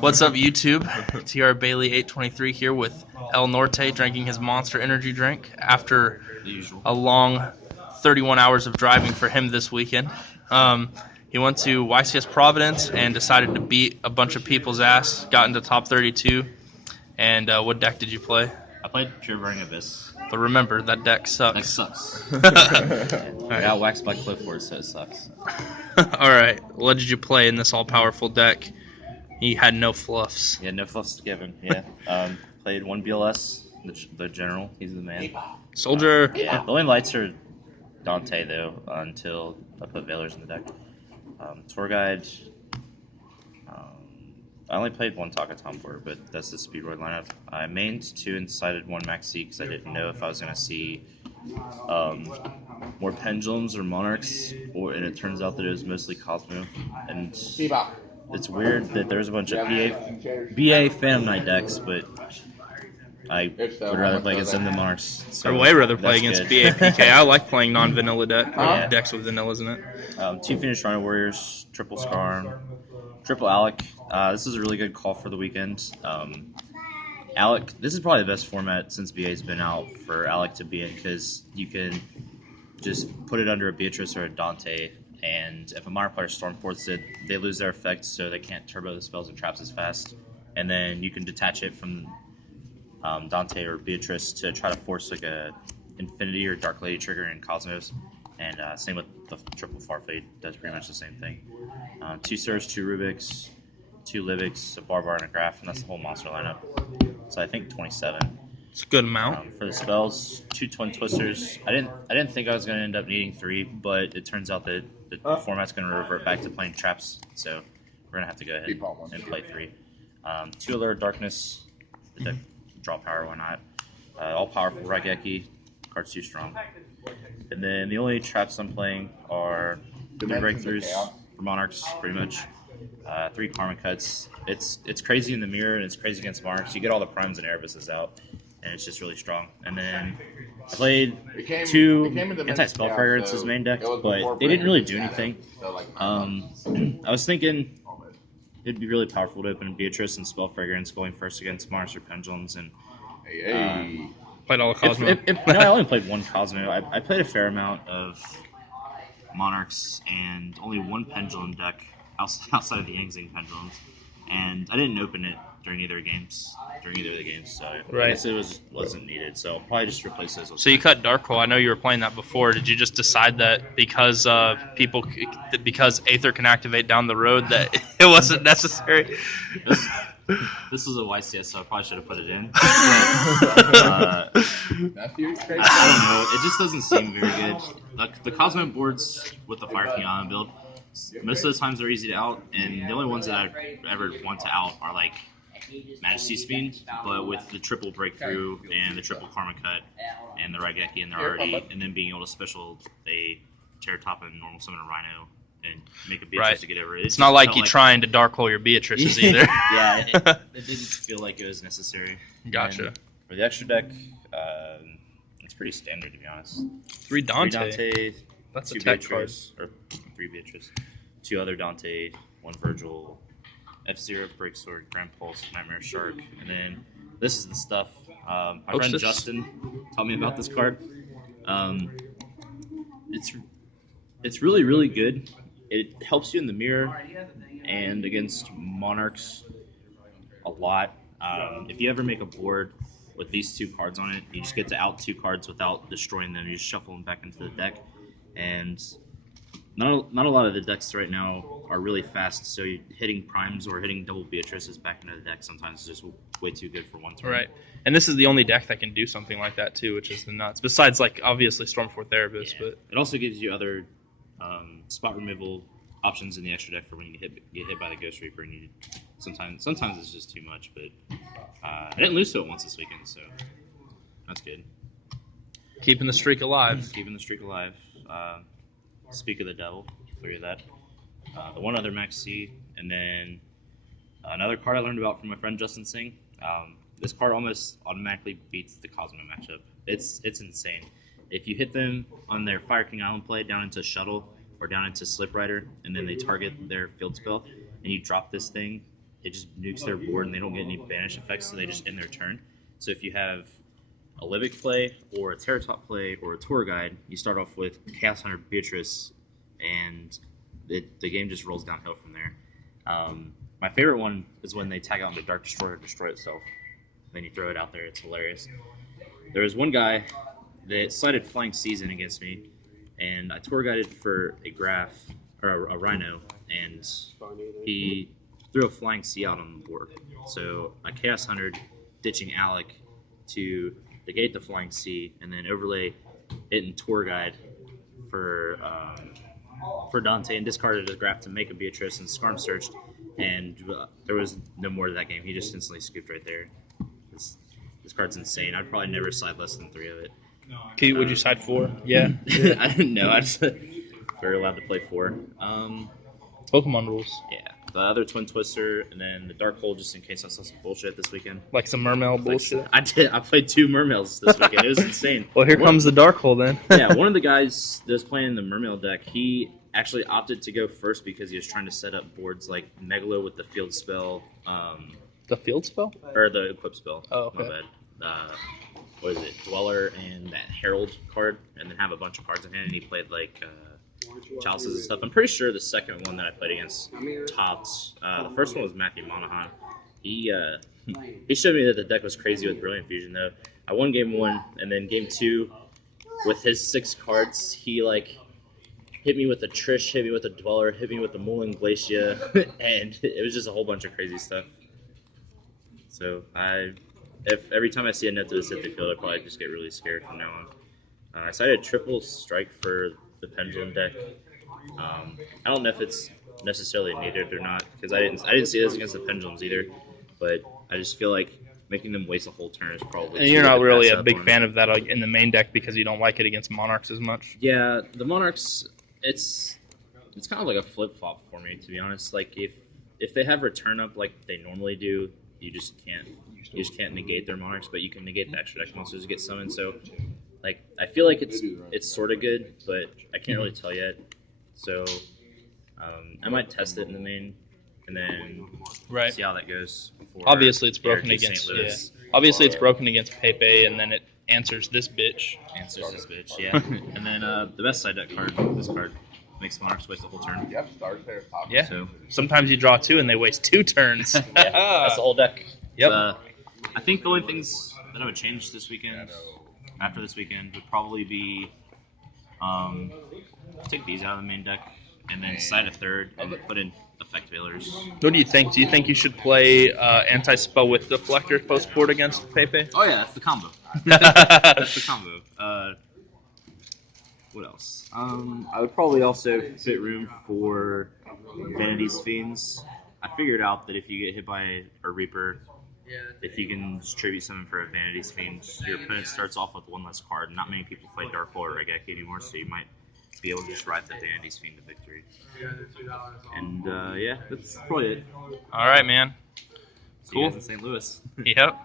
What's up, YouTube? TR Bailey 823 here with El Norte drinking his Monster Energy drink after The usual. a long 31 hours of driving for him this weekend. He went to YCS Providence and decided to beat a bunch of people's ass, got into top 32. And what deck did you play? I played Pure Burning Abyss. But remember, that deck That sucks. sucks. All I got waxed by Clifford, so it sucks. right, what did you play in this all-powerful deck? He had no fluffs. Yeah, no fuss given. Yeah. Played one BLS, the general. He's the man. Soldier. Yeah. The only lights are Dante though until I put Veilers in the deck. Tour guide. I only played one Takatom for it, but that's the Speedroid lineup. I mained two and decided one Maxi because I didn't know if I was going to see more Pendulums or Monarchs, and it turns out that it was mostly Cosmo. And it's weird that there's a bunch of BA Phantom Knight decks, but I would rather play against them than Monarchs. So I'd way rather play that's against good. BAPK. I like playing non-vanilla Yeah. decks with vanillas in it. Two Finished Rhino Warriors, triple Scarm, triple Alec. This is a really good call for the weekend. Alec, this is probably the best format since BA's been out for Alec to be in because you can just put it under a Beatrice or a Dante, and if a Monarch player Stormforts it, they lose their effect, so they can't turbo the spells and traps as fast. And then you can detach it from Dante or Beatrice to try to force like a Infinity or Dark Lady trigger in Cosmos. And same with the triple Farfade, does pretty much the same thing. Two Sirs, two Rubiks, two Liviks, a Barbar, and a Graph, and that's the whole monster lineup. So I think 27. It's a good amount. For the spells, two Twin Twisters. I didn't think I was going to end up needing three, but it turns out that the format's going to revert back to playing traps, so we're going to have to go ahead and play three. Two Allure of Darkness, the deck draw power, why not? All powerful Raigeki, card's too strong. And then the only traps I'm playing are three breakthroughs for Monarchs, pretty much. Three Karma Cuts. It's crazy in the mirror and it's crazy against Monarchs. You get all the primes and Erebus's out, and it's just really strong. And then I played two anti-spell fragrances main deck, but they didn't really do anything. I was thinking it'd be really powerful to open Beatrice and spell fragrance going first against Mars or Pendulums, and Played all the Cosmo. no, I only played one Cosmo. I played a fair amount of Monarchs and only one Pendulum deck outside of the Yang Zing Pendulums, and I didn't open it during either of the games. So I guess it wasn't needed. So I'll probably just replace those. So you cut Dark Hole. I know you were playing that before. Did you just decide that because because Aether can activate down the road that it wasn't necessary? This was a YCS, so I probably should have put it in. I don't know. It just doesn't seem very good. The Cosmo boards with the Fire King Island build, most of the times they're easy to out, and the only ones that I ever want to out are like Majesty Speed, but with the triple Breakthrough and the triple Karma Cut and the Raigeki and the already, and then being able to special a Terratop and normal summon a Rhino and make a Beatrice to get over it. It's not like you trying to Dark Hole your Beatrices either. Yeah, it didn't feel like it was necessary. Gotcha. And for the extra deck, it's pretty standard to be honest. Three Dante. That's a tech card. Or three Beatrice. Two other Dante, one Virgil, F-Zero, Breaksword, Grand Pulse, Nightmare Shark, and then this is the stuff. My friend Justin taught me about this card. It's really, really good. It helps you in the mirror and against Monarchs a lot. If you ever make a board with these two cards on it, you just get to out two cards without destroying them. You just shuffle them back into the deck. And not a lot of the decks right now are really fast, so hitting primes or hitting double Beatrices back into the deck sometimes is just way too good for one turn. Right. And this is the only deck that can do something like that too, which is the nuts. Besides, like, obviously Stormforth Erebus, but it also gives you other spot removal options in the extra deck for when you get hit by the Ghost Reaper, and you sometimes it's just too much. But I didn't lose to it once this weekend, so that's good. Keeping the streak alive. Speak of the devil, clear that. The one other Max C, and then another card I learned about from my friend Justin Singh. This card almost automatically beats the Cosmo matchup. It's insane. If you hit them on their Fire King Island play down into Shuttle or down into Slip Rider, and then they target their field spell, and you drop this thing it just nukes their board and they don't get any banish effects, so they just end their turn. So if you have a Libic play or a Terratop play or a Tour Guide, you start off with Chaos Hunter Beatrice, and the game just rolls downhill from there. My favorite one is when they tag out into Dark Destroyer and destroy itself. Then you throw it out there. It's hilarious. There was one guy that cited Flying Season against me, and I tour guided for a Graph, or a Rhino, and he threw a Flying Sea out on the board. So I Chaos Huntered, ditching Alec to negate the Flying Sea, and then overlay it in Tour Guide for Dante, and discarded his Graph to make a Beatrice and Scarm searched, and there was no more to that game. He just instantly scooped right there. This card's insane. I'd probably never side less than 3 of it. Would you side 4? Yeah. I didn't know. I just we're allowed to play 4. Pokemon rules. Yeah. The other Twin Twister, and then the Dark Hole, just in case I saw some bullshit this weekend. Like some Mermail bullshit? I did. I played 2 Mermails this weekend. It was insane. Well, here comes the Dark Hole then. Yeah, one of the guys that was playing the Mermail deck, he actually opted to go first because he was trying to set up boards like Megalo with the field spell. The field spell? Or the equip spell. Oh, okay. My bad. What is it? Dweller and that Herald card, and then have a bunch of cards in hand. And he played like Chalices and stuff. I'm pretty sure the second one that I played against topped. The first one was Matthew Monahan. He showed me that the deck was crazy with Brilliant Fusion though. I won game 1, and then game 2 with his 6 cards, he like hit me with a Trish, hit me with a Dweller, hit me with the Mullen Glacia, and it was just a whole bunch of crazy stuff. So if every time I see a note to the Sith field, I probably just get really scared from now on. I cited triple strike for the Pendulum deck. I don't know if it's necessarily needed or not because I didn't see this against the Pendulums either. But I just feel like making them waste a whole turn is probably. And you're not really a big fan of that in the main deck because you don't like it against Monarchs as much. Yeah, the Monarchs, it's kind of like a flip flop for me, to be honest. Like if they have return up like they normally do, you just can't negate their Monarchs, but you can negate the extra deck monsters to get summoned. So, like, I feel like it's sort of good, but I can't really tell yet. So, I might test it in the main, and then see how that goes. Obviously, it's broken against. Yeah. Obviously, it's broken against Pepe, and then it answers this bitch. Yeah. And then the best side deck card, this card, makes Monarchs waste the whole turn. Yeah. So sometimes you draw 2 and they waste 2 turns. Yeah, that's the whole deck. Yep. I think the only things that I would change this weekend, after this weekend, would probably be take these out of the main deck and then side a third and put in effect veilers. What do you think? Do you think you should play anti-spell with Deflector post-board against Pepe? Oh yeah, that's the combo. That's the combo. What else? I would probably also fit room for Vanity's Fiends. I figured out that if you get hit by a Reaper, if you can distribute something for a Vanity's Fiend, your opponent starts off with 1 less card. Not many people play Dark Hole or Regeki anymore, so you might be able to just ride the Vanity's Fiend to victory. And yeah, that's probably it. All right, man. See you guys in St. Louis. Yep.